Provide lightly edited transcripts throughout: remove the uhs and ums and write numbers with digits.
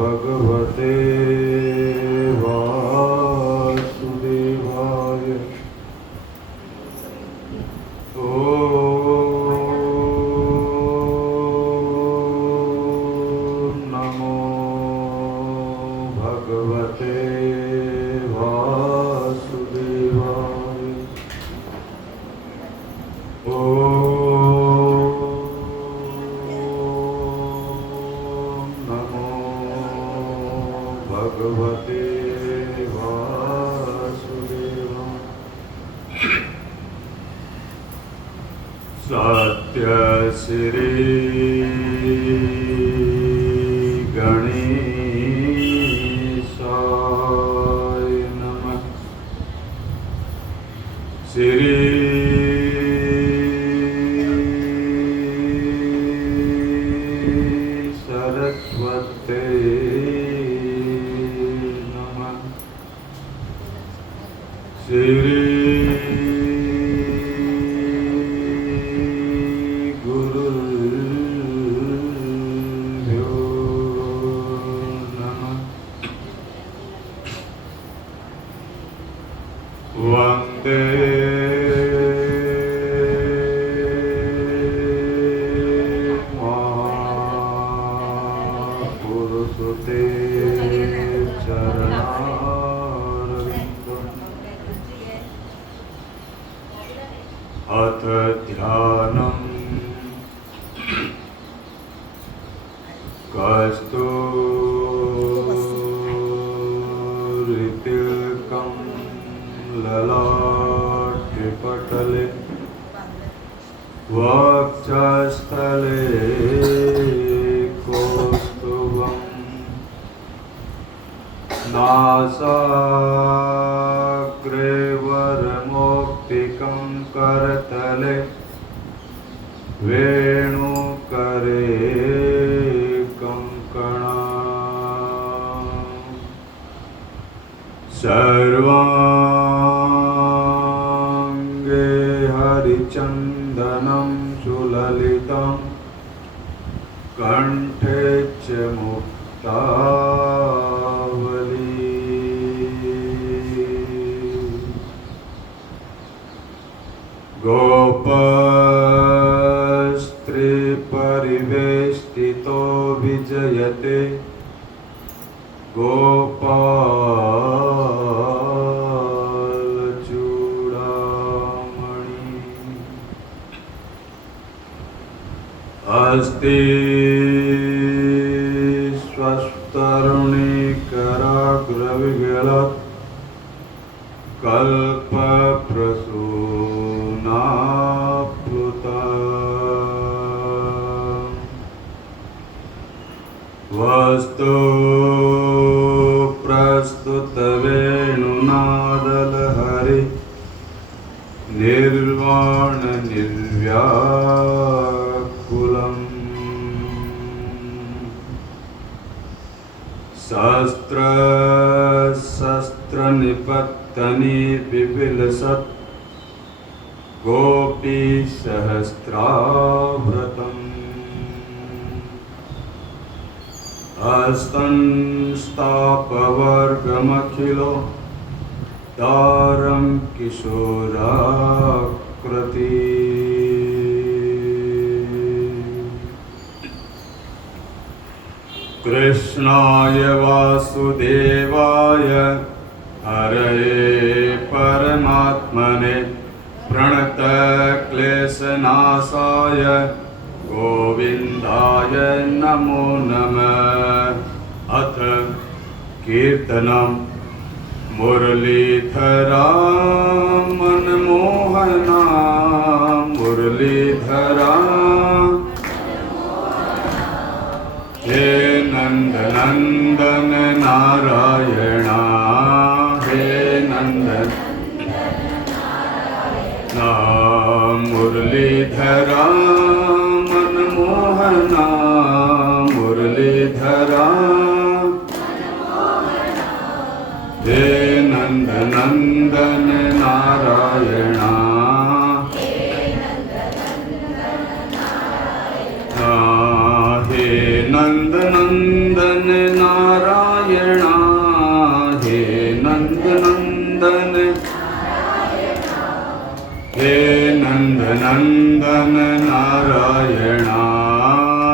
भगवते वासुदेवाय। ओम नमो भगवते वासुदेवाय। ओम नमो भगवते वासुदेवाय। सत्य श्री गणेशाय नमः। श्री सरस्वते नमः। श्री वंदे महापुरुषते चरणारविन्दम्। अथ ध्यानम् कस्तूरितिलकं ललाटपटले वक्षस्थले कौस्तुभम् नासाग्रे वरमौक्तिकं करतले वेणुकरे कङ्कणम्। सर्वाङ्गे हरिचन्दनं सुललितं कण्ठे च मुक्तावली। गोपस्त्रीपरिवेष्टितो विजयते गोपालचूडामणि। अस्ति स्वस्तरुणीकराग्रविगलत् कल्पप्रसूनाप्लुता। वस्तु प्रस्तुत वेणुनादलहरि निर्वाण निर्व्याकुलम्। शस्त्र शस्त्र निपत्तनि विविलसत् गोपी सहस्राव्रतम्। हस्तंस्तापवर्गमखिलो दारं किशोराकृति। कृष्णाय वासुदेवाय हरये परमात्मने प्रणतक्लेशनाशाय गोविन्दाय नमो नमः। अथ कीर्तनं मुरलीधरा मनमोहना मुरलीधरा। हे नंदनंदन नारायणा हे नंदन मुरलीधरा मनमोहना मुरलीधरा। हे नंदनंदन नारायणा हे नंदनंदन नारायणा। नंदन नारायणा,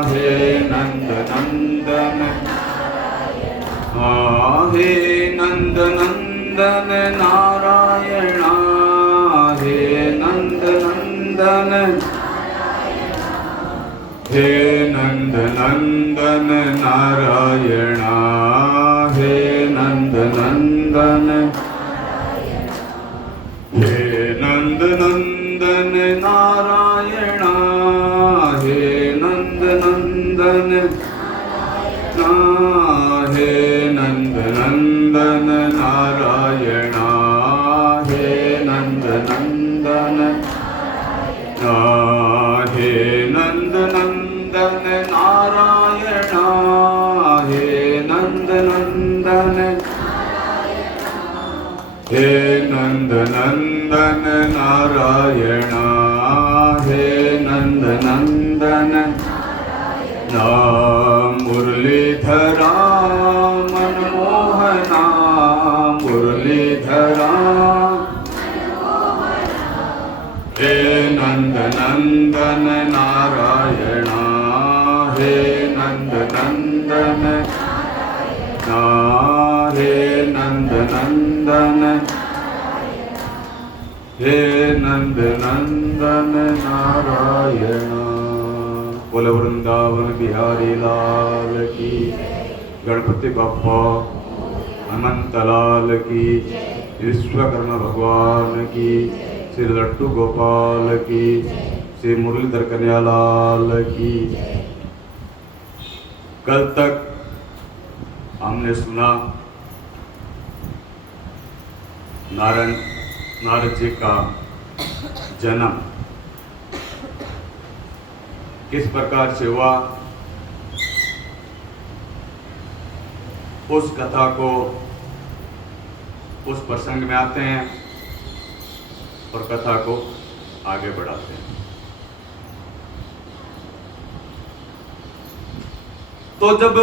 हे नंद नंदन, हे नंद नंदन नारायणा, हे नंद नंदन, हे नंद नंदन नारायणा, हे नंद नंदन, हे नंद नंदन नारायणा, हे नंद नंदन, हे नंद नंदन नारायणा, हे नंद नंदन, हे नंद नंदन नारायणा, हे नंद नंदन, हे नंद नंदन नारायणा, हे नंद नंदन, मुरलीधरा मनमोहना, मुरलीधरा, हे नंद नंदन नारायणा, हे नंद नंदन, हे नंद नंदन, हे नंद नंदन नारायण। बोल वृंदावन बिहारी लाल की, गणपति बप्पा अनंत लाल की, विश्वकर्मा भगवान की, श्री लट्टू गोपाल की, श्री मुरलीधर कन्यालाल की। कल तक हमने सुना नारद जी का जन्म किस प्रकार से हुआ, उस कथा को उस प्रसंग में आते हैं और कथा को आगे बढ़ाते हैं। तो जब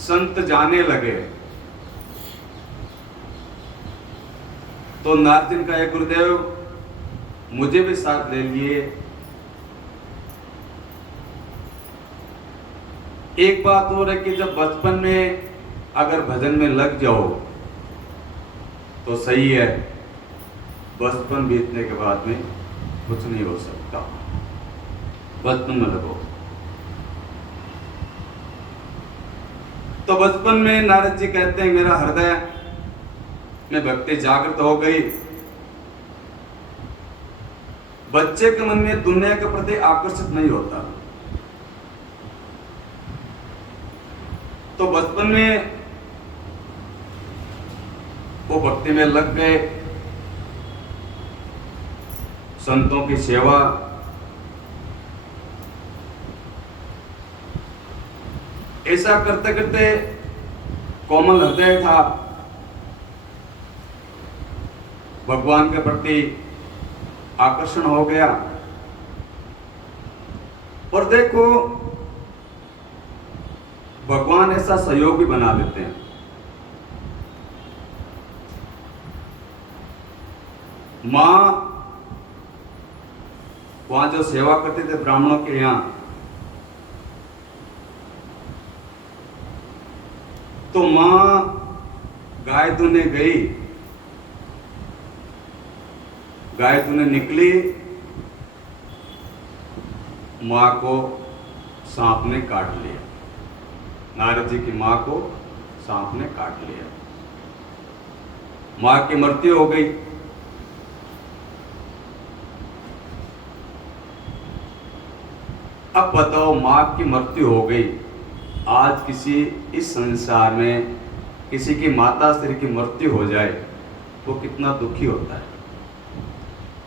संत जाने लगे तो नारद जी का, गुरुदेव मुझे भी साथ ले लिए। एक बात और है कि जब बचपन में अगर भजन में लग जाओ तो सही है, बचपन बीतने के बाद में कुछ नहीं हो सकता। बचपन में लगो। तो बचपन में नारद जी कहते हैं मेरा हृदय में भक्ति जागृत हो गई। बच्चे के मन में दुनिया के प्रति आकर्षित नहीं होता, तो बचपन में वो भक्ति में लग गए। संतों की सेवा, ऐसा करते करते कोमल हृदय था, भगवान के प्रति आकर्षण हो गया। और देखो भगवान ऐसा सहयोग भी बना देते हैं। मां वहां जो सेवा करते थे ब्राह्मणों के यहां, तो मां गाय दुहने गई, गाय दुहने निकली, मां को सांप ने काट लिया। नारद जी की मां को सांप ने काट लिया, मां की मृत्यु हो गई। अब बताओ, मां की मृत्यु हो गई, आज किसी इस संसार में किसी की माता श्री की मृत्यु हो जाए तो कितना दुखी होता है।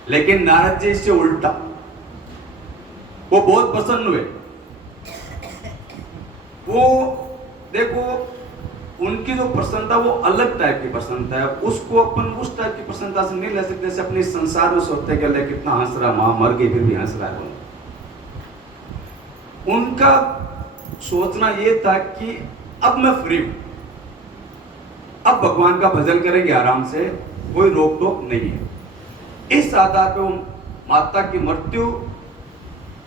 लेकिन नारद जी इससे उल्टा, वो बहुत प्रसन्न हुए। वो देखो उनकी जो प्रसन्नता वो अलग टाइप की प्रसन्नता है, उसको अपन उस टाइप की प्रसन्नता से नहीं ले सकते जैसे अपने संसार में सोचते कि ले कितना हंस रहा, मां मर गई फिर भी हंस रहा है। उनका सोचना ये था कि अब मैं फ्री हूं, अब भगवान का भजन करेंगे आराम से, कोई रोक टोक नहीं है। इस आधार पर माता की मृत्यु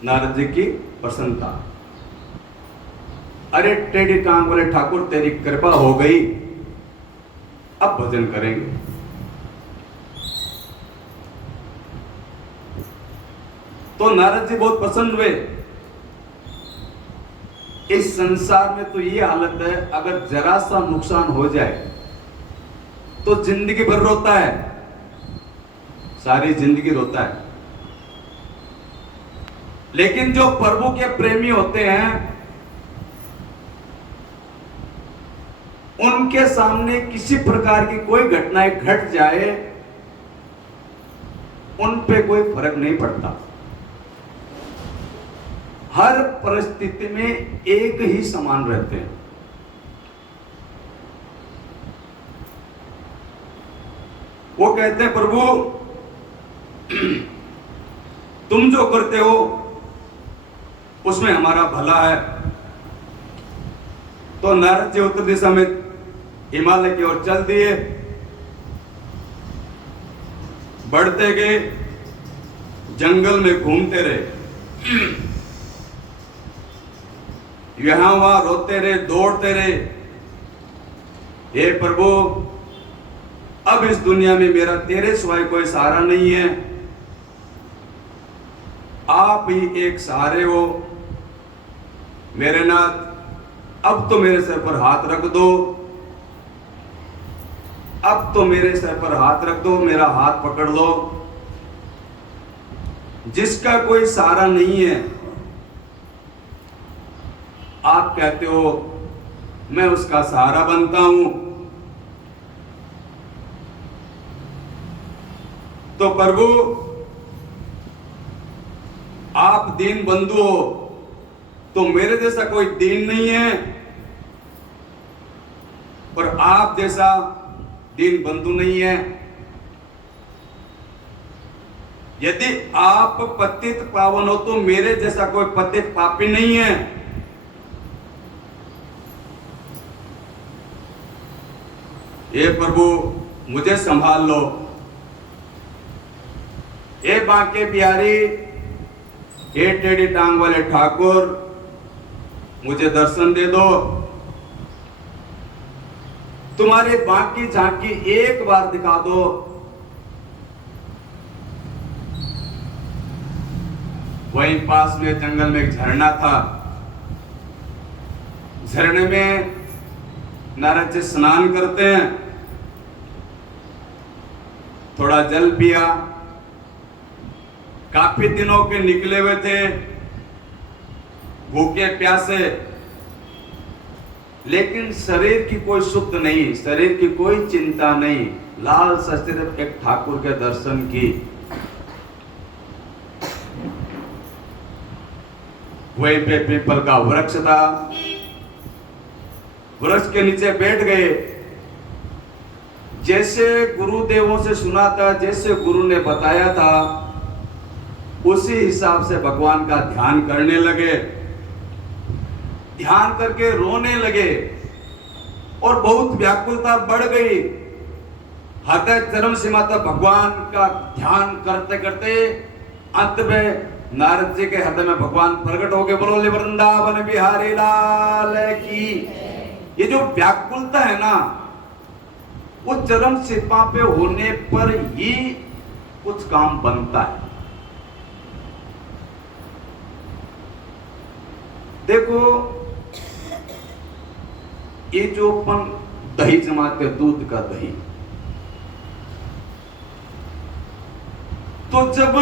नारद जी की प्रसन्नता। अरे टेढ़ी टांग वाले ठाकुर, तेरी कृपा हो गई, अब भजन करेंगे। तो नारद जी बहुत प्रसन्न हुए। इस संसार में तो ये हालत है, अगर जरा सा नुकसान हो जाए तो जिंदगी भर रोता है, सारी जिंदगी रोता है। लेकिन जो प्रभु के प्रेमी होते हैं, उनके सामने किसी प्रकार की कोई घटनाएं घट जाए, उन पे कोई फर्क नहीं पड़ता। हर परिस्थिति में एक ही समान रहते हैं। वो कहते हैं, प्रभु तुम जो करते हो उसमें हमारा भला है। तो नारद जी उत्तर दिशा में हिमालय की ओर चल दिए, बढ़ते गए, जंगल में घूमते रहे, यहां वहां रोते रहे, दौड़ते रहे। हे प्रभु, अब इस दुनिया में मेरा तेरे सिवाय कोई सहारा नहीं है, आप ही एक सहारे हो मेरे नाथ। अब तो मेरे सर पर हाथ रख दो, अब तो मेरे सर पर हाथ रख दो, मेरा हाथ पकड़ लो। जिसका कोई सहारा नहीं है, आप कहते हो मैं उसका सहारा बनता हूं। तो प्रभु, आप दीन बंधु हो, तो मेरे जैसा कोई दीन नहीं है, और आप जैसा दीन बंधु नहीं है। यदि आप पतित पावन हो तो मेरे जैसा कोई पतित पापी नहीं है। ये प्रभु, मुझे संभाल लो। ये बांके बिहारी, ये टेढ़ी टांग वाले ठाकुर, मुझे दर्शन दे दो। तुम्हारे बांकी झांकी एक बार दिखा दो। वहीं पास में जंगल में एक झरना था। झरने में नारद जी स्नान करते हैं, थोड़ा जल पिया। काफी दिनों के निकले हुए थे, भूखे प्यासे, लेकिन शरीर की कोई सुख नहीं, शरीर की कोई चिंता नहीं, लालसा सिर्फ एक ठाकुर के दर्शन की। वहीं पे पीपल का वृक्ष था, वृक्ष के नीचे बैठ गए। जैसे गुरुदेवों से सुना था, जैसे गुरु ने बताया था, उसी हिसाब से भगवान का ध्यान करने लगे। ध्यान करके रोने लगे और बहुत व्याकुलता बढ़ गई। हृदय चरम सीमा तक भगवान का ध्यान करते करते अंत में नारद जी के हृदय में भगवान प्रकट हो गए। बोलो वृंदावन बिहारी लाल की। ये जो व्याकुलता है ना, वो चरम सीमा पे होने पर ही कुछ काम बनता है। देखो, ये जो अपन दही जमाते, दूध का दही, तो जब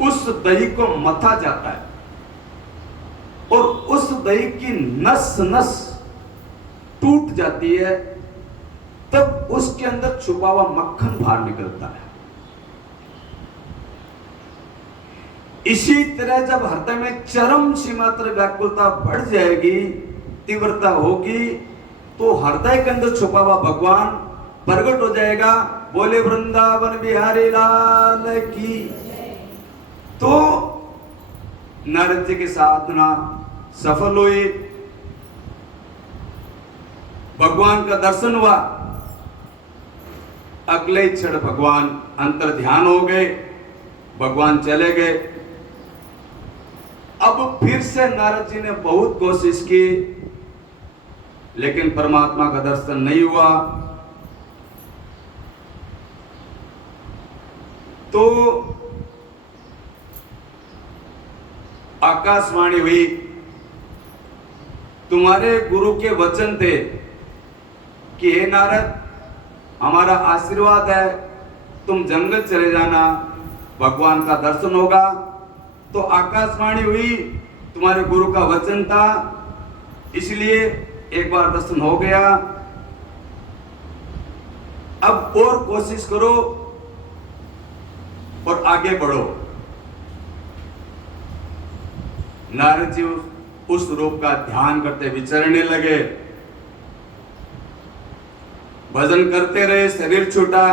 उस दही को मथा जाता है और उस दही की नस नस टूट जाती है, तब उसके अंदर छुपा हुआ मक्खन बाहर निकलता है। इसी तरह जब हृदय में चरम सीमा तक व्याकुलता बढ़ जाएगी, तीव्रता होगी, तो हृदय के अंदर छुपा हुआ भगवान प्रकट हो जाएगा। बोले वृंदावन बिहारी लाल की। तो नारद जी की साधना सफल हुई, भगवान का दर्शन हुआ। अगले ही क्षण भगवान अंतर ध्यान हो गए, भगवान चले गए। अब फिर से नारद जी ने बहुत कोशिश की, लेकिन परमात्मा का दर्शन नहीं हुआ। तो आकाशवाणी हुई, तुम्हारे गुरु के वचन थे कि हे नारद, हमारा आशीर्वाद है, तुम जंगल चले जाना, भगवान का दर्शन होगा। तो आकाशवाणी हुई, तुम्हारे गुरु का वचन था, इसलिए एक बार दर्शन हो गया, अब और कोशिश करो और आगे बढ़ो। नारद जी उस रूप का ध्यान करते विचरने लगे, भजन करते रहे। शरीर छूटा,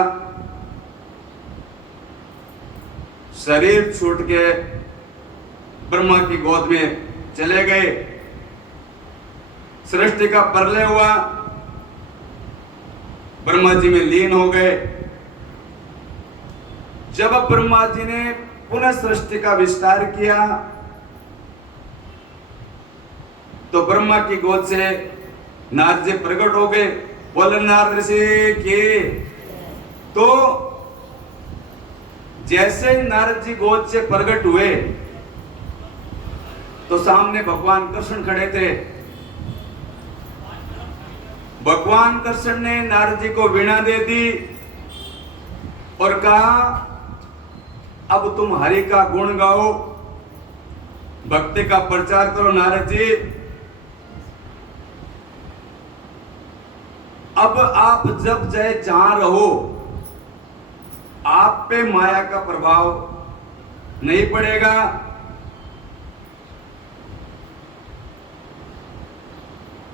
शरीर छूट के ब्रह्मा की गोद में चले गए। सृष्टि का प्रलय हुआ, ब्रह्मा जी में लीन हो गए। जब ब्रह्मा जी ने पुनः सृष्टि का विस्तार किया, तो ब्रह्मा की गोद से नारद जी प्रकट हो गए। बोले नारद ऋषि के। तो जैसे नारद जी गोद से प्रकट हुए, तो सामने भगवान कृष्ण खड़े थे। भगवान कृष्ण ने नारद जी को वीणा दे दी और कहा, अब तुम हरि का गुण गाओ, भक्ति का प्रचार करो नारद जी। अब आप जब चाहे जहां रहो, आप पे माया का प्रभाव नहीं पड़ेगा।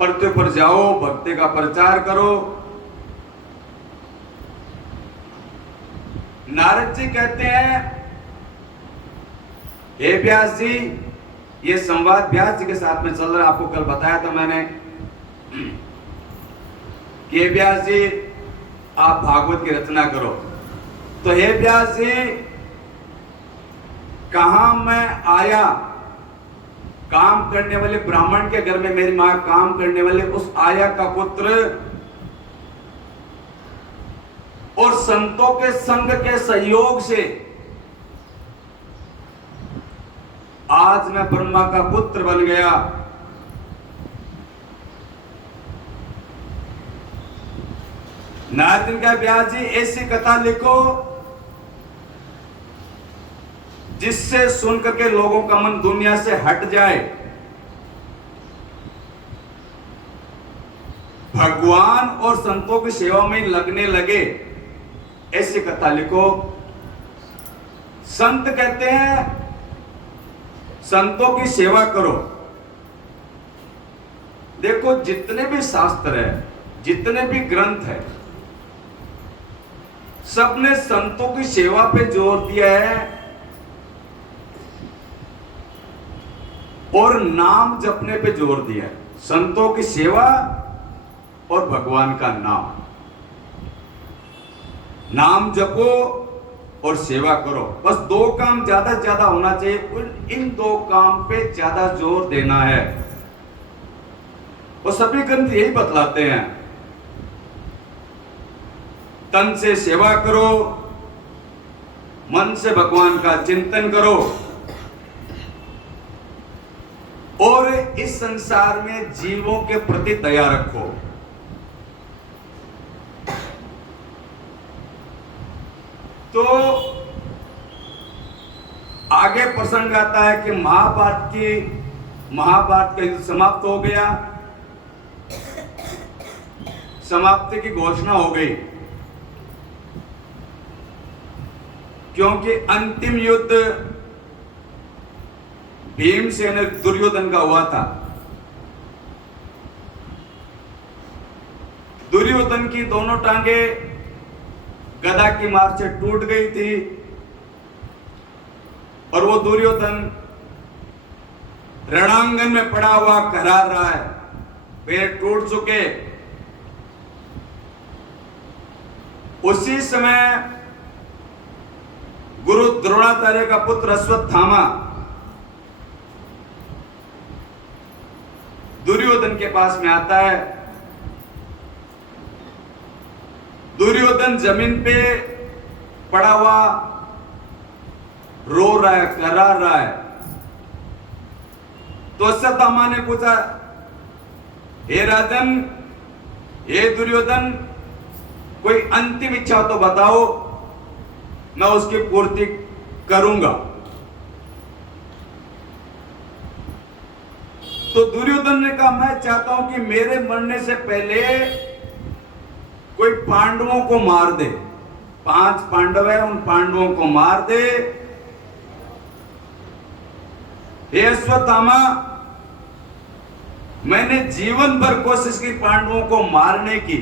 पृथ्वी पर जाओ, भक्ति का प्रचार करो। नारद जी कहते हैं, हे व्यास जी, ये संवाद व्यास जी के साथ में चल रहा है। आपको कल बताया था मैंने कि हे व्यास जी, आप भागवत की रचना करो। तो हे व्यास जी, कहां मैं आया, काम करने वाले ब्राह्मण के घर में मेरी मां काम करने वाले उस आया का पुत्र, और संतों के संग के सहयोग से आज मैं ब्रह्मा का पुत्र बन गया। नारद का व्यास जी ऐसी कथा लिखो जिससे सुनकर के लोगों का मन दुनिया से हट जाए, भगवान और संतों की सेवा में लगने लगे। ऐसी कथा लिखो। संत कहते हैं संतों की सेवा करो। देखो, जितने भी शास्त्र है, जितने भी ग्रंथ है, सबने संतों की सेवा पे जोर दिया है और नाम जपने पे जोर दिया है। संतों की सेवा और भगवान का नाम। नाम जपो और सेवा करो, बस दो काम ज्यादा से ज्यादा होना चाहिए। इन दो काम पे ज्यादा जोर देना है। वो सभी ग्रंथ यही बतलाते हैं। तन से सेवा करो, मन से भगवान का चिंतन करो, और इस संसार में जीवों के प्रति दया रखो। तो आगे प्रसंग आता है कि महाभारत का युद्ध समाप्त हो गया, समाप्ति की घोषणा हो गई, क्योंकि अंतिम युद्ध भीमसेन और दुर्योधन का हुआ था। दुर्योधन की दोनों टांगे गदा की मार से टूट गई थी और वो दुर्योधन रणांगन में पड़ा हुआ करार रहा है, पैर टूट चुके। उसी समय गुरु द्रोणाचार्य का पुत्र अश्वत्थामा दुर्योधन के पास में आता है। दुर्योधन जमीन पे पड़ा हुआ रो रहा है, करा रहा है। तो अश्वत्थामा ने पूछा, हे राजन, हे दुर्योधन, कोई अंतिम इच्छा तो बताओ, मैं उसकी पूर्ति करूंगा। तो दुर्योधन ने कहा, मैं चाहता हूं कि मेरे मरने से पहले कोई पांडवों को मार दे। 5 पांडव है, उन पांडवों को मार दे। हे अश्वत्थामा, मैंने जीवन भर कोशिश की पांडवों को मारने की,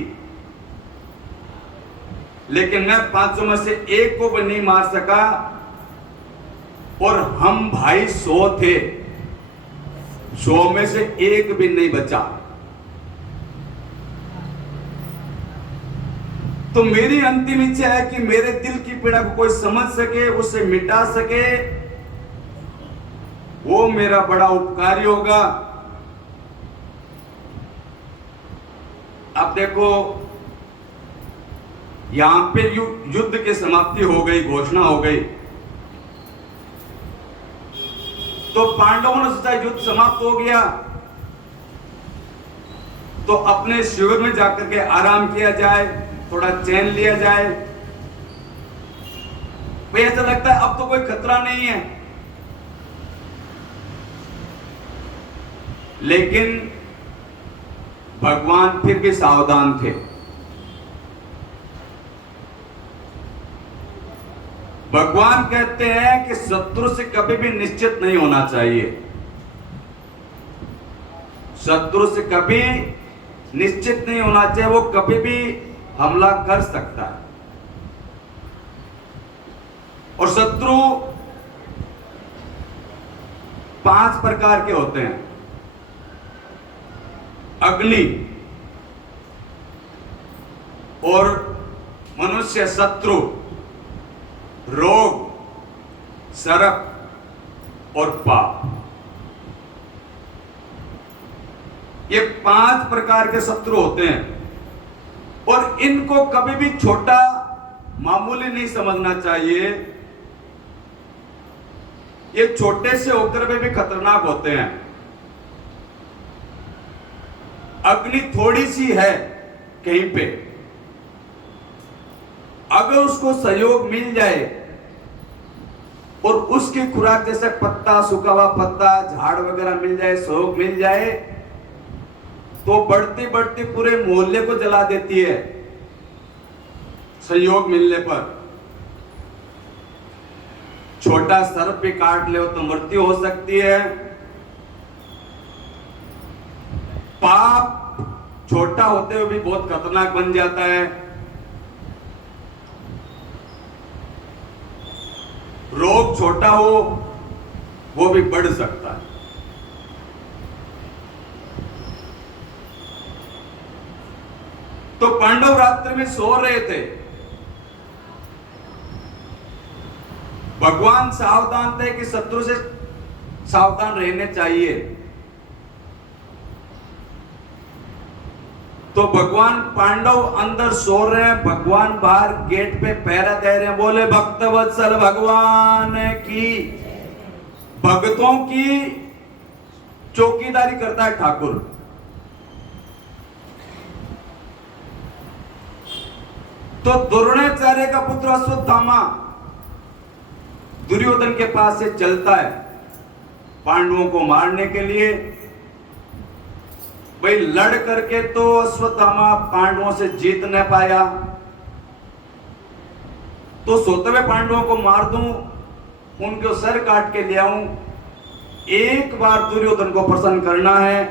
लेकिन मैं 500 में से एक को भी नहीं मार सका, और हम भाई 100 थे, 100 में से एक भी नहीं बचा। तो मेरी अंतिम इच्छा है कि मेरे दिल की पीड़ा को कोई समझ सके, उसे मिटा सके, वो मेरा बड़ा उपकारी होगा। अब देखो, यहां पे युद्ध की समाप्ति हो गई, घोषणा हो गई। तो पांडवों ने सोचा युद्ध समाप्त हो गया तो अपने शिविर में जाकर के आराम किया जाए, थोड़ा चैन लिया जाए। भाई ऐसा लगता है अब तो कोई खतरा नहीं है। लेकिन भगवान फिर भी सावधान थे। भगवान कहते हैं कि शत्रु से कभी भी निश्चित नहीं होना चाहिए। शत्रु से कभी निश्चित नहीं होना चाहिए, वो कभी भी हमला कर सकता है। और शत्रु 5 प्रकार के होते हैं। अग्नि और मनुष्य शत्रु, रोग, सरप और पाप, ये 5 प्रकार के शत्रु होते हैं। और इनको कभी भी छोटा मामूली नहीं समझना चाहिए। ये छोटे से होकर भी खतरनाक होते हैं। अग्नि थोड़ी सी है कहीं पे, अगर उसको सहयोग मिल जाए और उसकी खुराक जैसे पत्ता, सूखा हुआ पत्ता, झाड़ वगैरह मिल जाए, सहयोग मिल जाए, तो बढ़ती बढ़ती पूरे मोहल्ले को जला देती है सहयोग मिलने पर। छोटा सर्प भी काट ले तो मृत्यु हो सकती है। पाप छोटा होते हुए भी बहुत खतरनाक बन जाता है। रोग छोटा हो वो भी बढ़ सकता है। तो पांडव रात्रि में सो रहे थे। भगवान सावधान थे कि शत्रु से सावधान रहने चाहिए। तो भगवान पांडव अंदर सो रहे हैं, भगवान बाहर गेट पे पहरा दे रहे हैं। बोले भक्तवत्सल भगवान की, भक्तों की चौकीदारी करता है ठाकुर। तो द्रोणाचार्य का पुत्र अश्वत्थामा दुर्योधन के पास से चलता है पांडवों को मारने के लिए। भाई लड़ करके तो अश्वत्थामा पांडवों से जीत न पाया, तो सोते हुए पांडवों को मार दूं, उनके सर काट के ले आऊं, एक बार दुर्योधन को प्रसन्न करना है,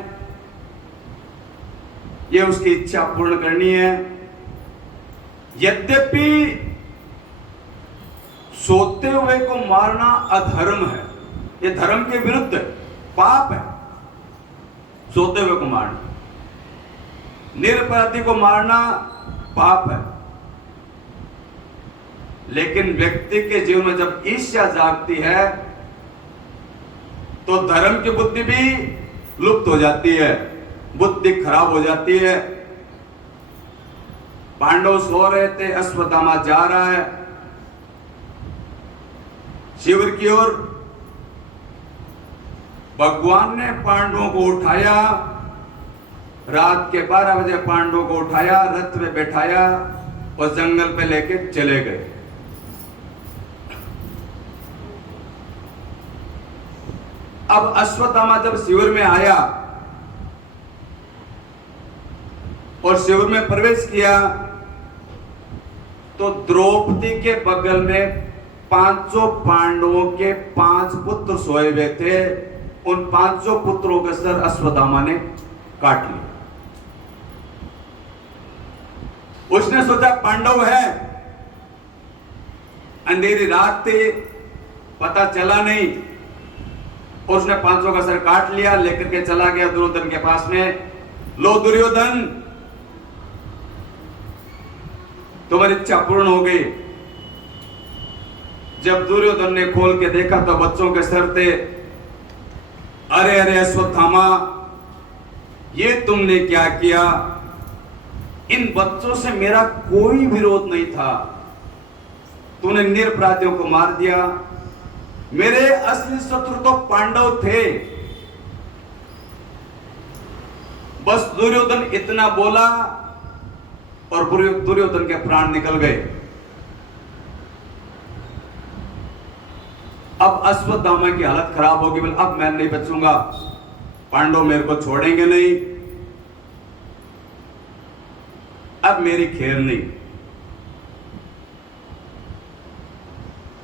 ये उसकी इच्छा पूर्ण करनी है। यद्यपि सोते हुए को मारना अधर्म है, ये धर्म के विरुद्ध है, पाप है। सोते हुए को मारना, निरपराधी को मारना पाप है। लेकिन व्यक्ति के जीवन में जब ईर्ष्या जागती है तो धर्म की बुद्धि भी लुप्त हो जाती है, बुद्धि खराब हो जाती है। पांडव सो रहे थे, अश्वत्थामा जा रहा है शिविर की ओर। भगवान ने पांडवों को उठाया, रात के 12 बजे पांडवों को उठाया, रथ में बैठाया और जंगल पे लेके चले गए। अब अश्वत्थामा जब शिविर में आया और शिविर में प्रवेश किया तो द्रौपदी के बगल में 500 पांडवों के 5 पुत्र सोए हुए थे। उन 500 पुत्रों के सर अश्वत्थामा ने काट लिए। उसने सोचा पांडव है, अंधेरी रात थी, पता चला नहीं। उसने 500 का सर काट लिया, लेकर के चला गया दुर्योधन के पास में। लो दुर्योधन, तुम्हारी इच्छा पूर्ण हो गई। जब दुर्योधन ने खोल के देखा तो बच्चों के सर थे। अरे अरे अश्वत्थामा, ये तुमने क्या किया? इन बच्चों से मेरा कोई विरोध नहीं था, तूने निरपराधियों को मार दिया। मेरे असली शत्रु तो पांडव थे। बस दुर्योधन इतना बोला और दुर्योधन के प्राण निकल गए। अब अश्वत्थामा की हालत खराब होगी, बोले अब मैं नहीं बचूंगा, पांडव मेरे को छोड़ेंगे नहीं, अब मेरी खैर नहीं।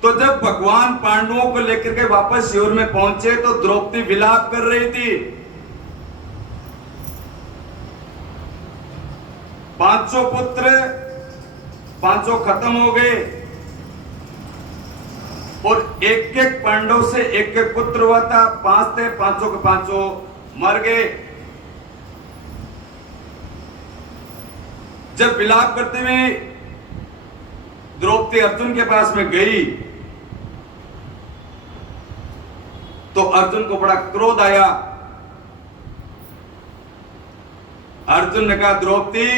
तो जब भगवान पांडवों को लेकर के वापस शिविर में पहुंचे तो द्रौपदी विलाप कर रही थी। 500 पुत्र 500 खत्म हो गए और एक एक पांडव से एक एक पुत्र हुआ था। 5 थे, 500 के 500 मर गए। जब विलाप करते हुए द्रौपदी अर्जुन के पास में गई तो अर्जुन को बड़ा क्रोध आया। अर्जुन ने कहा, द्रौपदी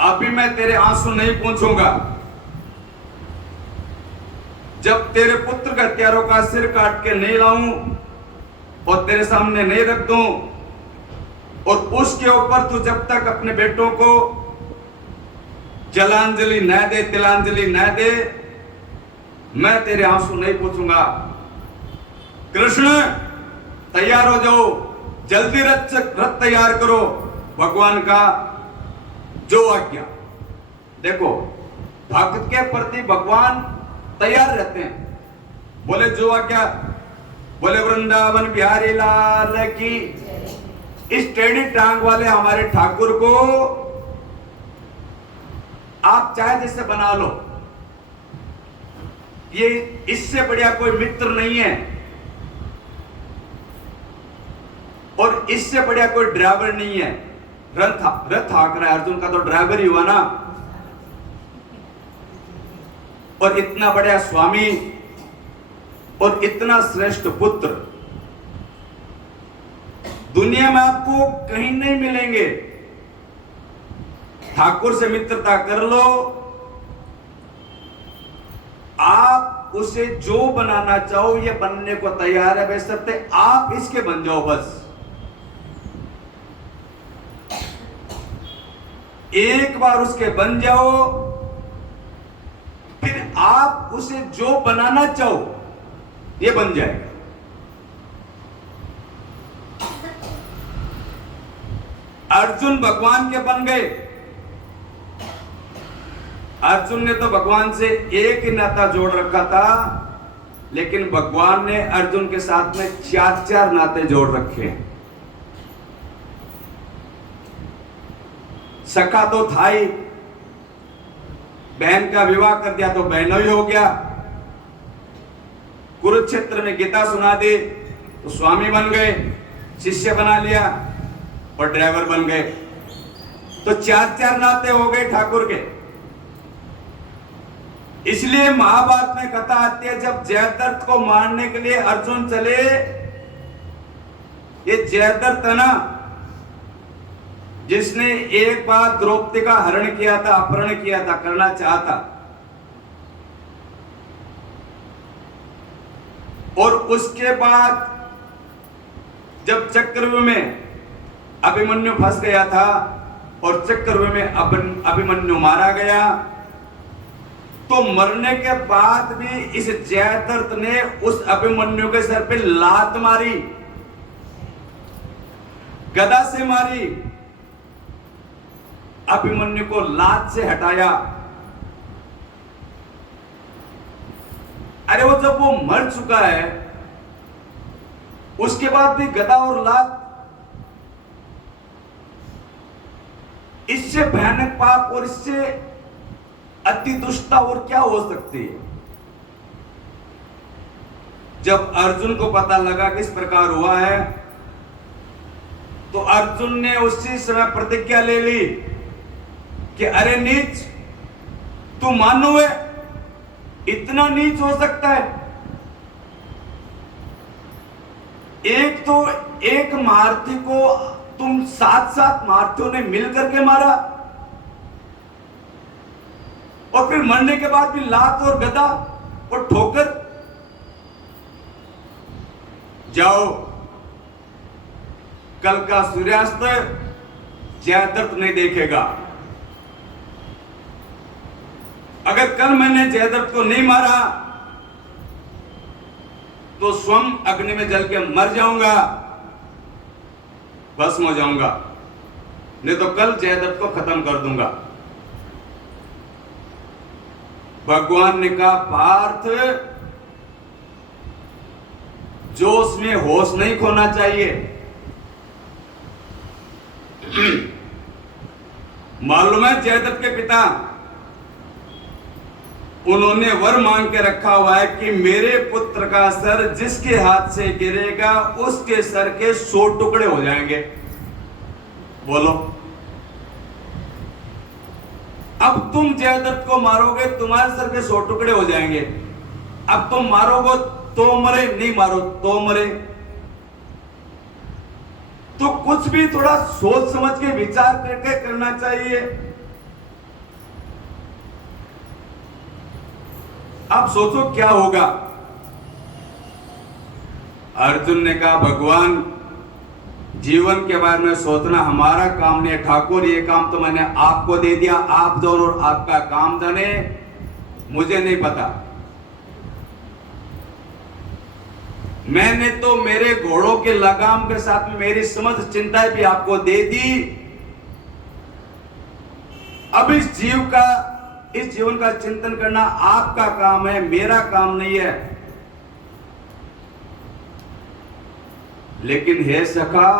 अभी मैं तेरे आंसू नहीं पूछूंगा, जब तेरे पुत्र के हत्यारों का सिर काट के नहीं लाऊं और तेरे सामने नहीं रख दूं, और उसके ऊपर तू जब तक अपने बेटों को जलांजलि न दे, तिलांजलि न दे, मैं तेरे आंसू नहीं पूछूंगा। कृष्ण तैयार हो जाओ, जल्दी रथ तैयार करो, भगवान का जो आज्ञा। देखो, भक्त के प्रति भगवान तैयार रहते हैं। बोले जो आज्ञा, बोले वृंदावन बिहारी लाल की। इस टेढ़ी टांग वाले हमारे ठाकुर को आप चाहे जैसे बना लो, ये इससे बढ़िया कोई मित्र नहीं है और इससे बढ़िया कोई ड्राइवर नहीं है। रथ हाँक रहा है, अर्जुन का तो ड्राइवर ही हुआ ना। और इतना बढ़िया स्वामी और इतना श्रेष्ठ पुत्र दुनिया में आपको कहीं नहीं मिलेंगे। ठाकुर से मित्रता कर लो, आप उसे जो बनाना चाहो ये बनने को तैयार है, बशर्ते आप इसके बन जाओ। बस एक बार उसके बन जाओ, फिर आप उसे जो बनाना चाहो ये बन जाएगा। अर्जुन भगवान के बन गए। अर्जुन ने तो भगवान से एक ही नाता जोड़ रखा था, लेकिन भगवान ने अर्जुन के साथ में 4-4 नाते जोड़ रखे हैं। सखा तो था ही, बहन का विवाह कर दिया तो बहनों ही हो गया। कुरुक्षेत्र में गीता सुना दी तो स्वामी बन गए, शिष्य बना लिया और ड्राइवर बन गए। तो 4-4 नाते हो गए ठाकुर के। इसलिए महाभारत में कथा आती है, जब जयद्रथ को मारने के लिए अर्जुन चले, ये जयद्रथ है ना, जिसने एक बार द्रौपदी का हरण किया था, अपहरण किया था, करना चाहता, और उसके बाद जब चक्रव्यूह में अभिमन्यु फंस गया था और चक्रव्यूह में अभिमन्यु मारा गया, तो मरने के बाद भी इस जयद्रथ ने उस अभिमन्यु के सर पे लात मारी, गदा से मारी, अभिमन्यु को लात से हटाया। अरे वो जब वो मर चुका है, उसके बाद भी गदा और लात, इससे भयानक पाप और इससे अति दुष्टता और क्या हो सकती है। जब अर्जुन को पता लगा कि इस प्रकार हुआ है, तो अर्जुन ने उसी समय प्रतिज्ञा ले ली कि अरे नीच, तू मानो है, इतना नीच हो सकता है? एक तो एक महारथी को तुम 7 महारथियों ने मिलकर के मारा, और फिर मरने के बाद भी लात और गदा और ठोकर। जाओ, कल का सूर्यास्त जयद्रथ नहीं देखेगा। अगर कल मैंने जयद्रथ को नहीं मारा तो स्वयं अग्नि में जल के मर जाऊंगा, भस्म हो जाऊंगा, नहीं तो कल जयद्रथ को खत्म कर दूंगा। भगवान ने कहा, पार्थ, जोश में होश नहीं खोना चाहिए। मालूम है जयद्रथ के पिता, उन्होंने वर मांग के रखा हुआ है कि मेरे पुत्र का सर जिसके हाथ से गिरेगा उसके सर के 100 टुकड़े हो जाएंगे। बोलो, अब तुम जयद्रथ को मारोगे, तुम्हारे सर के 100 टुकड़े हो जाएंगे। अब तुम मारोगे तो मरे, नहीं मारो तो मरे। तो कुछ भी थोड़ा सोच समझ के विचार करके करना चाहिए। अब सोचो क्या होगा। अर्जुन ने कहा, भगवान, जीवन के बारे में सोचना हमारा काम नहीं है ठाकुर, ये काम तो मैंने आपको दे दिया, आप जानो और आपका काम जाने, मुझे नहीं पता। मैंने तो मेरे घोड़ों के लगाम के साथ में मेरी समझ चिंताएं भी आपको दे दी। अब इस जीवन का चिंतन करना आपका काम है, मेरा काम नहीं है। लेकिन हे सखा,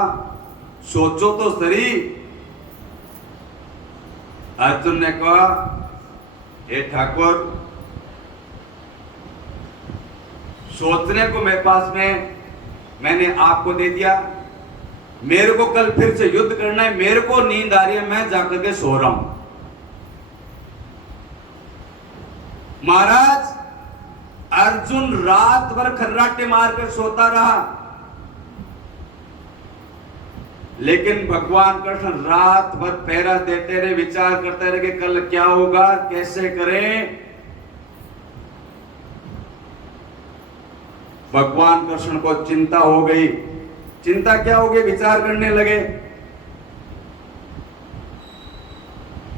सोचो तो सही। अर्जुन ने कहा, हे ठाकुर, सोचने को मेरे पास में मैंने आपको दे दिया, मेरे को कल फिर से युद्ध करना है, मेरे को नींद आ रही है, मैं जाकर के सो रहा हूं। महाराज, अर्जुन रात भर खर्राटे मारकर सोता रहा, लेकिन भगवान कृष्ण रात भर पहरा देते रहे, विचार करते रहे कि कल क्या होगा, कैसे करें। भगवान कृष्ण को चिंता हो गई। चिंता क्या हो गई? विचार करने लगे।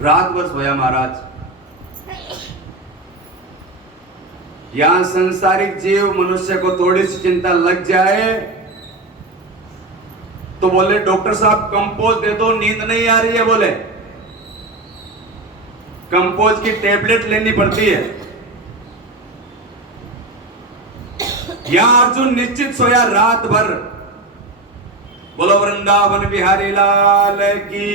रात भर सोया महाराज। यहां संसारिक जीव मनुष्य को थोड़ी सी चिंता लग जाए तो बोले, डॉक्टर साहब कंपोज दे दो, नींद नहीं आ रही है। बोले, कंपोज की टेबलेट लेनी पड़ती है। यहां अर्जुन निश्चित सोया रात भर। बोलो वृंदावन बिहारी लाल की।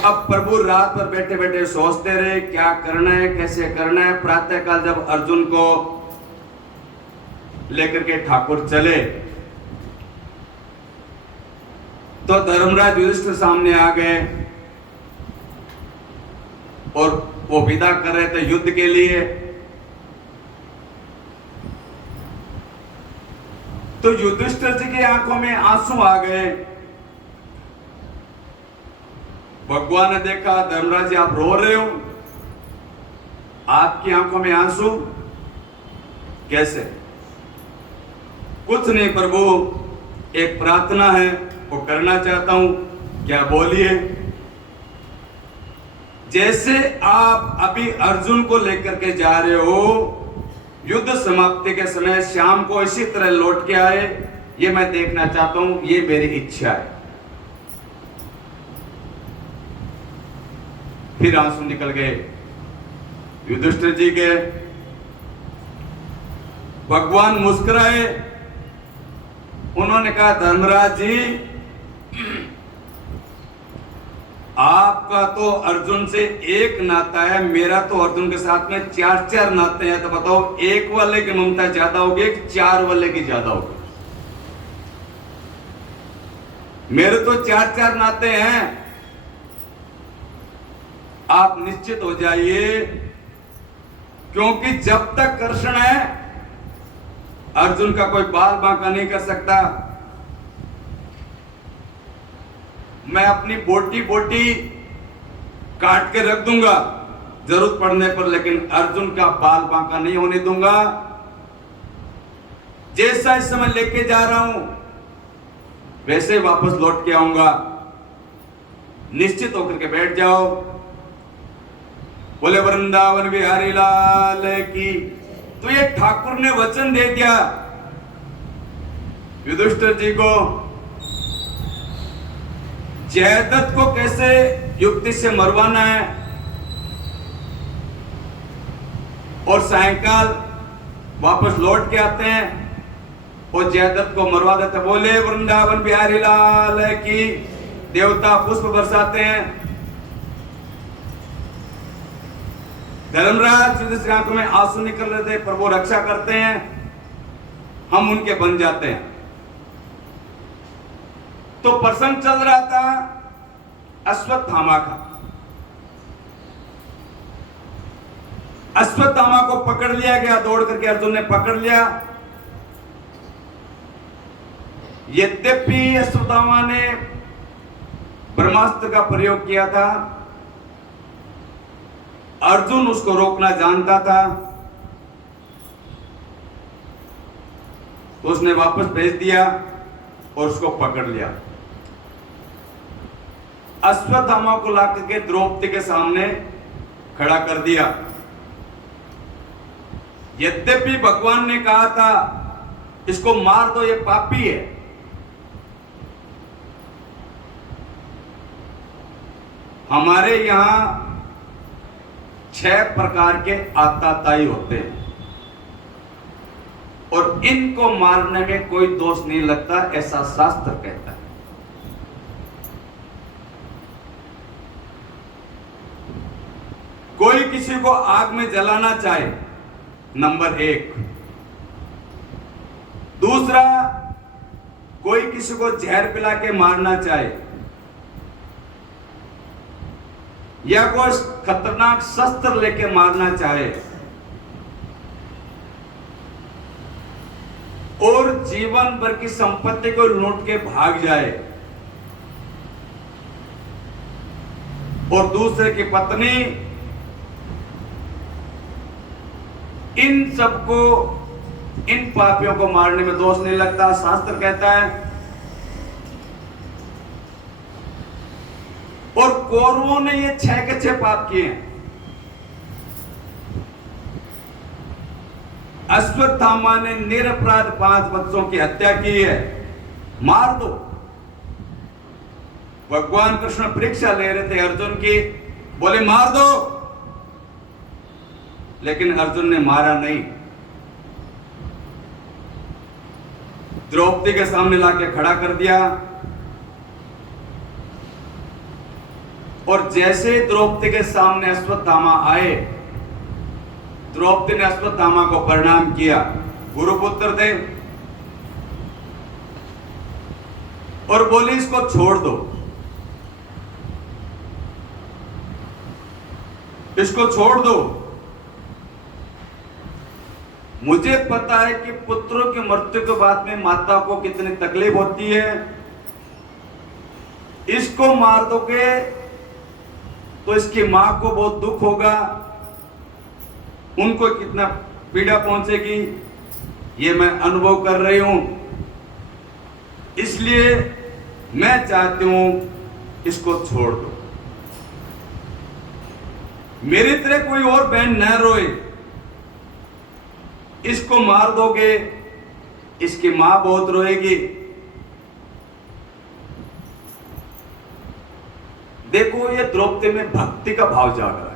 अब प्रभु रात भर बैठे बैठे सोचते रहे क्या करना है, कैसे करना है। प्रातःकाल जब अर्जुन को लेकर के ठाकुर चले तो धर्मराज युधिष्ठिर सामने आ गए और वो विदा कर रहे थे युद्ध के लिए। तो युधिष्ठिर जी की आंखों में आंसू आ गए। भगवान ने देखा, धर्मराज जी आप रो रहे हो, आपकी आंखों में आंसू कैसे? कुछ नहीं प्रभु, एक प्रार्थना है वो करना चाहता हूं। क्या? बोलिए। जैसे आप अभी अर्जुन को लेकर के जा रहे हो, युद्ध समाप्ति के समय शाम को इसी तरह लौट के आए, ये मैं देखना चाहता हूं, ये मेरी इच्छा है। फिर आंसू निकल गए युधिष्ठिर जी के। भगवान मुस्कुराए, उन्होंने कहा धर्मराज जी, आपका तो अर्जुन से एक नाता है, मेरा तो अर्जुन के साथ में 4-4 नाते हैं। तो बताओ, एक वाले की ममता ज्यादा होगी, 4 वाले की ज्यादा होगी? मेरे तो 4-4 नाते हैं। आप निश्चित हो जाइए, क्योंकि जब तक कृष्ण है, अर्जुन का कोई बाल बांका नहीं कर सकता। मैं अपनी बोटी बोटी काट के रख दूंगा जरूरत पड़ने पर, लेकिन अर्जुन का बाल बांका नहीं होने दूंगा। जैसा इस समय लेके जा रहा हूं, वैसे वापस लौट के आऊंगा। निश्चित होकर के बैठ जाओ। बोले वृंदावन बिहारी लाल की। तो ये ठाकुर ने वचन दे दिया युधिष्ठिर जी को। जयद्रथ को कैसे युक्ति से मरवाना है, और सायंकाल वापस लौट के आते हैं और जयद्रथ को मरवा देते। बोले वृंदावन बिहारी लाल की। देवता पुष्प बरसाते हैं। धर्मराज युधिष्ठिर आंखों में आंसू निकल रहे थे, पर वो रक्षा करते हैं, हम उनके बन जाते हैं। तो प्रसंग चल रहा था अश्वत्थामा का। अश्वत्थामा को पकड़ लिया गया, दौड़ करके अर्जुन ने पकड़ लिया। यद्यपि अश्वत्थामा ने ब्रह्मास्त्र का प्रयोग किया था, अर्जुन उसको रोकना जानता था, तो उसने वापस भेज दिया और उसको पकड़ लिया। अश्वत्थामा को लाकर के द्रौपदी के सामने खड़ा कर दिया। यद्यपि भगवान ने कहा था इसको मार दो, ये पापी है, हमारे यहां 6 प्रकार के आताताई होते हैं और इनको मारने में कोई दोष नहीं लगता, ऐसा शास्त्र कहता है। कोई किसी को आग में जलाना चाहे, नंबर 1। दूसरा, कोई किसी को जहर पिला के मारना चाहे, या कोई खतरनाक शस्त्र लेके मारना चाहे, और जीवन भर की संपत्ति को लूट के भाग जाए, और दूसरे की पत्नी, इन सबको, इन पापियों को मारने में दोष नहीं लगता, शास्त्र कहता है। और कौरवों ने ये 6 के 6 पाप किए हैं। अश्वत्थामा ने निरपराध 5 बच्चों की हत्या की है, मार दो। भगवान कृष्ण परीक्षा ले रहे थे अर्जुन की, बोले मार दो, लेकिन अर्जुन ने मारा नहीं। द्रौपदी के सामने लाके खड़ा कर दिया, और जैसे द्रौपदी के सामने अश्वत्थामा आए, द्रौपदी ने अश्वत्थामा को प्रणाम किया, गुरुपुत्र थे, और बोली इसको छोड़ दो, इसको छोड़ दो। मुझे पता है कि पुत्रों की मृत्यु के बाद में माता को कितनी तकलीफ होती है। इसको मार दोगे तो इसकी मां को बहुत दुख होगा, उनको कितना पीड़ा पहुंचेगी, ये मैं अनुभव कर रही हूं। इसलिए मैं चाहती हूं इसको छोड़ दो। मेरी तरह कोई और बहन न रोए। इसको मार दोगे, इसकी मां बहुत रोएगी। देखो, ये द्रौपदी में भक्ति का भाव जाग रहा है।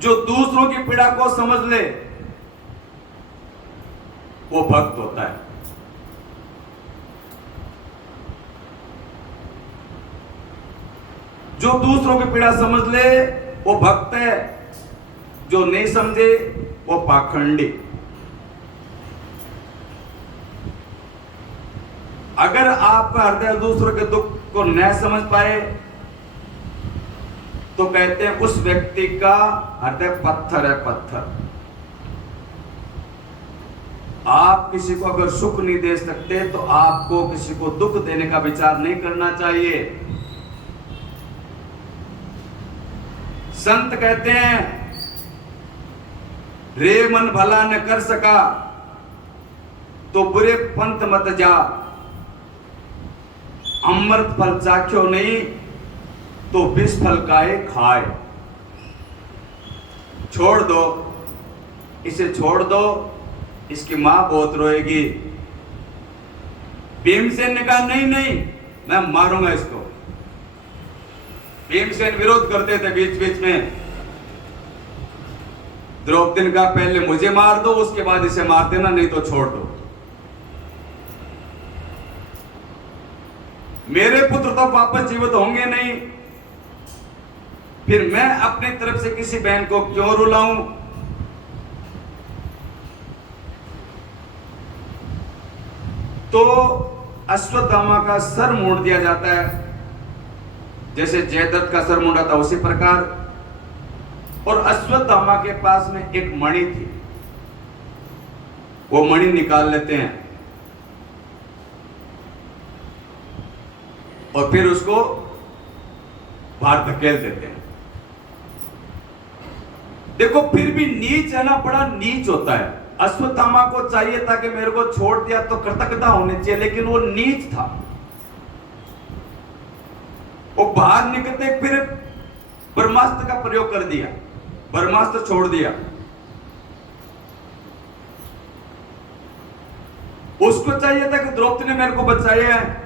जो दूसरों की पीड़ा को समझ ले वो भक्त होता है। जो दूसरों की पीड़ा समझ ले वो भक्त है, जो नहीं समझे वो पाखंडी। अगर आपका हृदय दूसरों के दुख को न समझ पाए तो कहते हैं उस व्यक्ति का हृदय पत्थर है, पत्थर। आप किसी को अगर सुख नहीं दे सकते तो आपको किसी को दुख देने का विचार नहीं करना चाहिए। संत कहते हैं, रे मन भला न कर सका तो बुरे पंथ मत जा, अमृत फल चाख्यो नहीं तो विष फल काहे खाए। छोड़ दो, इसे छोड़ दो, इसकी मां बहुत रोएगी। भीमसेन ने कहा नहीं नहीं, मैं मारूंगा इसको। भीमसेन विरोध करते थे बीच बीच में। द्रौपदी ने कहा पहले मुझे मार दो, उसके बाद इसे मार देना, नहीं तो छोड़ दो। मेरे पुत्र तो वापस जीवित होंगे नहीं, फिर मैं अपनी तरफ से किसी बहन को क्यों रुलाऊं। तो अश्वत्थामा का सर मोड़ दिया जाता है, जैसे जयद्रथ का सर मोड़ा था उसी प्रकार। और अश्वत्थामा के पास में एक मणि थी, वो मणि निकाल लेते हैं और फिर उसको बाहर धकेल देते हैं। देखो, फिर भी नीच है ना, बड़ा नीच होता है। अश्वत्थामा को चाहिए था कि मेरे को छोड़ दिया तो कृतज्ञता होनी चाहिए, लेकिन वो नीच था। वो बाहर निकलते फिर ब्रह्मास्त्र का प्रयोग कर दिया, ब्रह्मास्त्र छोड़ दिया। उसको चाहिए था कि द्रौपदी ने मेरे को बचाया है,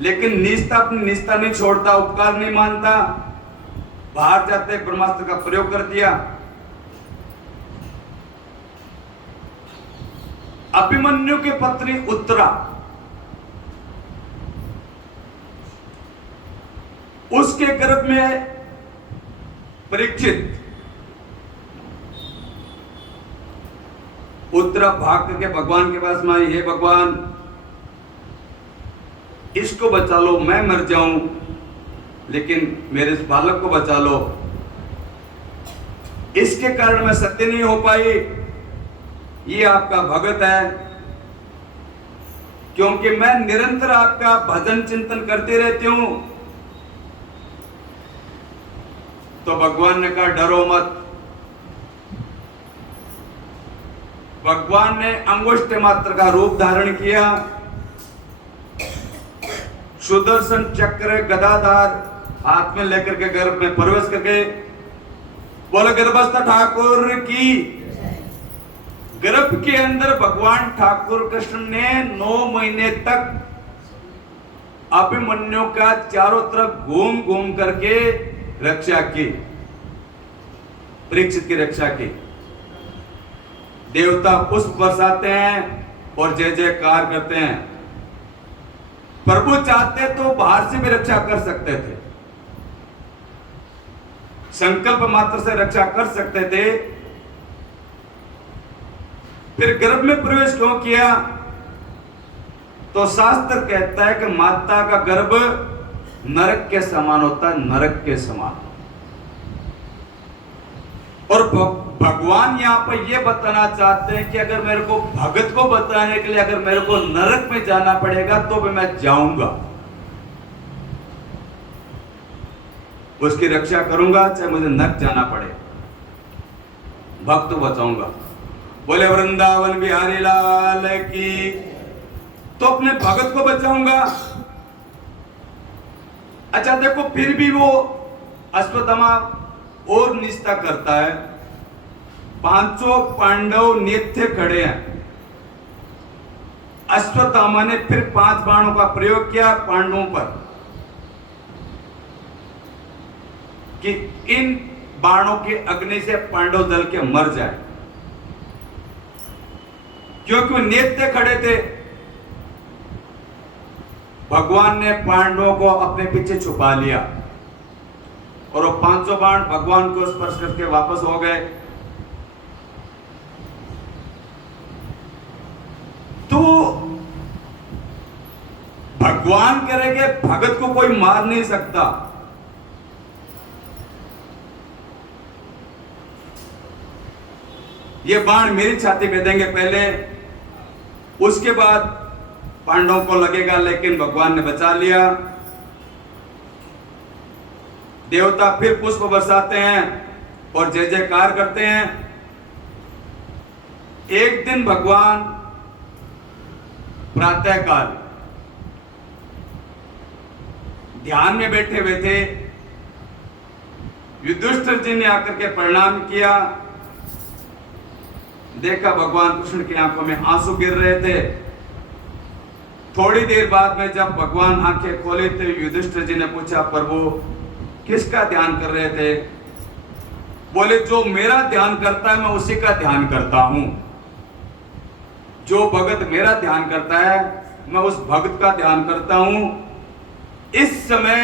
लेकिन निष्ठा अपनी निष्ठा नहीं छोड़ता, उपकार नहीं मानता। बाहर जाते ब्रह्मास्त्र का प्रयोग कर दिया। अभिमन्यु की पत्नी उत्तरा, उसके गर्भ में परीक्षित। उत्तरा भाग करके भगवान के पास में आई, हे भगवान इसको बचा लो, मैं मर जाऊं लेकिन मेरे इस बालक को बचा लो। इसके कारण मैं सत्य नहीं हो पाई, ये आपका भगत है, क्योंकि मैं निरंतर आपका भजन चिंतन करते रहती हूं। तो भगवान ने कहा डरो मत। भगवान ने अंगुष्ठ मात्र का रूप धारण किया, सुदर्शन चक्र गदाधार हाथ में लेकर के गर्भ में प्रवेश करके बोले गर्भस्थ ठाकुर की। गर्भ के अंदर भगवान ठाकुर कृष्ण ने 9 महीने तक अभिमन्यु का चारों तरफ घूम घूम करके रक्षा की, परीक्षित की रक्षा की। देवता पुष्प बरसाते हैं और जय जयकार करते हैं। प्रभु चाहते तो बाहर से भी रक्षा कर सकते थे, संकल्प मात्र से रक्षा कर सकते थे। फिर गर्भ में प्रवेश क्यों किया? तो तो शास्त्र कहता है कि माता का गर्भ नरक के समान होता है, नरक के समान। और भगवान यहां पर यह बताना चाहते हैं कि अगर मेरे को भगत को बताने के लिए अगर मेरे को नरक में जाना पड़ेगा तो भी मैं जाऊंगा, उसकी रक्षा करूंगा, चाहे मुझे नरक जाना पड़े, भक्त बचाऊंगा। बोले वृंदावन बिहारी लाल की। तो अपने भगत को बचाऊंगा। अच्छा देखो, फिर भी वो अश्वत्थामा और निष्ठा करता है। पांचों पांडव नित्य खड़े हैं। अश्वत्थामा ने फिर 5 बाणों का प्रयोग किया पांडवों पर कि इन बाणों के अग्नि से पांडव जल के मर जाए, क्योंकि वो नित्य खड़े थे। भगवान ने पांडवों को अपने पीछे छुपा लिया और वो 500 बाण भगवान को स्पर्श करके वापस हो गए। तो भगवान करेंगे, भगत को कोई मार नहीं सकता। ये बाण मेरी छाती पे देंगे पहले, उसके बाद पांडवों को लगेगा, लेकिन भगवान ने बचा लिया। देवता फिर पुष्प बरसाते हैं और जय जयकार करते हैं। एक दिन भगवान प्रातःकाल ध्यान में बैठे हुए थे। युधिष्ठिर जी ने आकर के प्रणाम किया। देखा भगवान कृष्ण की आंखों में आंसू गिर रहे थे। थोड़ी देर बाद में जब भगवान आंखें खोले थे, युधिष्ठिर जी ने पूछा, प्रभु किसका ध्यान कर रहे थे? बोले, जो मेरा ध्यान करता है मैं उसी का ध्यान करता हूं। जो भगत मेरा ध्यान करता है मैं उस भगत का ध्यान करता हूं। इस समय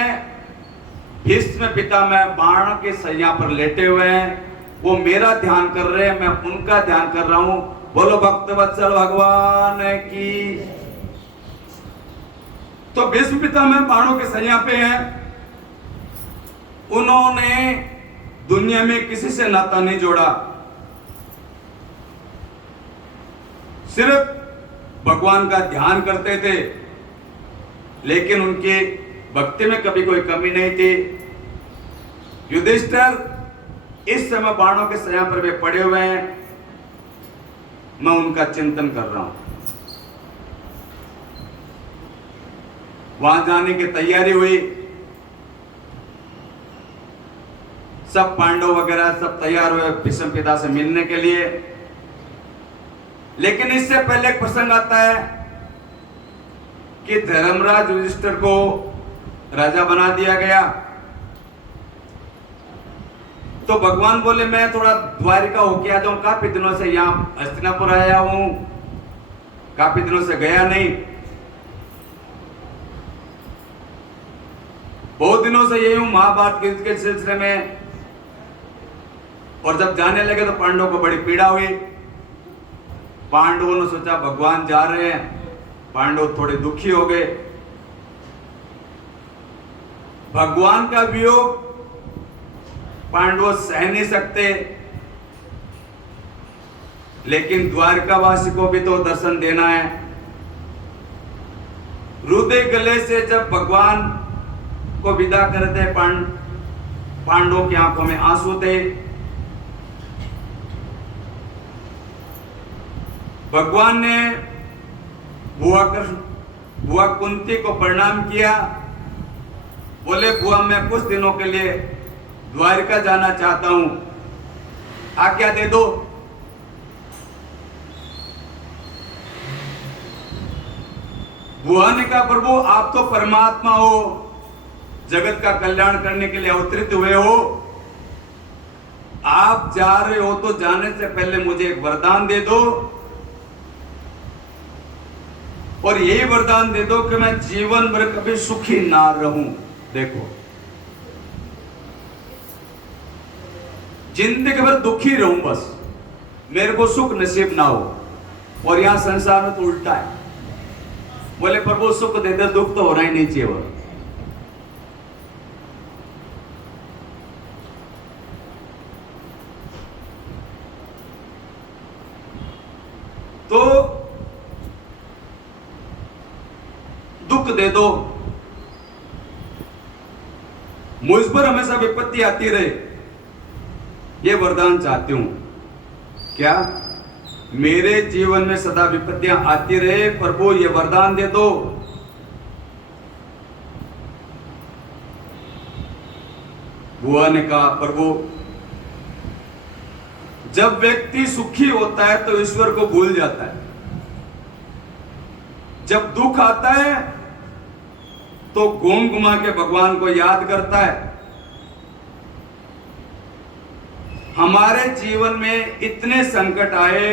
भीष्म पितामह बाण के सैया पर लेटे हुए हैं, वो मेरा ध्यान कर रहे हैं, मैं उनका ध्यान कर रहा हूं। बोलो भक्तवत्सल भगवान की। तो भीष्म पितामह बाणों के सैया पे हैं। उन्होंने दुनिया में किसी से नाता नहीं जोड़ा, सिर्फ भगवान का ध्यान करते थे, लेकिन उनके भक्ति में कभी कोई कमी नहीं थी। युधिष्ठिर इस समय बाणों के सैया पर वे पड़े हुए हैं, मैं उनका चिंतन कर रहा हूं। वहां जाने की तैयारी हुई, सब पांडव वगैरह सब तैयार हुए भीष्म पिता से मिलने के लिए। लेकिन इससे पहले एक प्रसंग आता है कि धर्मराज युधिष्ठिर को राजा बना दिया गया। तो भगवान बोले, मैं थोड़ा द्वारिका होके आ जाऊं, काफी दिनों से यहां हस्तिनापुर आया हूं, काफी दिनों से गया नहीं, बहुत दिनों से यही हूं महाभारत के सिलसिले में। और जब जाने लगे तो पांडवों को बड़ी पीड़ा हुई। पांडवों ने सोचा भगवान जा रहे हैं, पांडव थोड़े दुखी हो गए। भगवान का वियोग पांडव सह नहीं सकते, लेकिन द्वारकावासी को भी तो दर्शन देना है। रुदे गले से जब भगवान को विदा करते, पांडवों की आंखों में आंसू थे। भगवान ने बुआ कुंती को प्रणाम किया। बोले, बुआ मैं कुछ दिनों के लिए द्वारिका जाना चाहता हूं, आज्ञा दे दो। बुआ ने कहा, प्रभु आप तो परमात्मा हो, जगत का कल्याण करने के लिए अवतरित हुए हो, आप जा रहे हो तो जाने से पहले मुझे एक वरदान दे दो, और यही वरदान दे दो कि मैं जीवन भर कभी सुखी ना रहूं। देखो, जिंदगी भर दुखी रहूं, बस मेरे को सुख नसीब ना हो। और यहां संसार में तो उल्टा है, बोले प्रभु सुख दे दे, दुख तो होना ही नहीं चाहिए। बोला तो दुख दे दो, मुझ पर हमेशा विपत्ति आती रहे, ये वरदान चाहती हूं। क्या? मेरे जीवन में सदा विपत्तियां आती रहे, प्रभु ये वरदान दे दो। बुआ ने कहा, प्रभु जब व्यक्ति सुखी होता है तो ईश्वर को भूल जाता है, जब दुख आता है तो घूम घुमा के भगवान को याद करता है। हमारे जीवन में इतने संकट आए,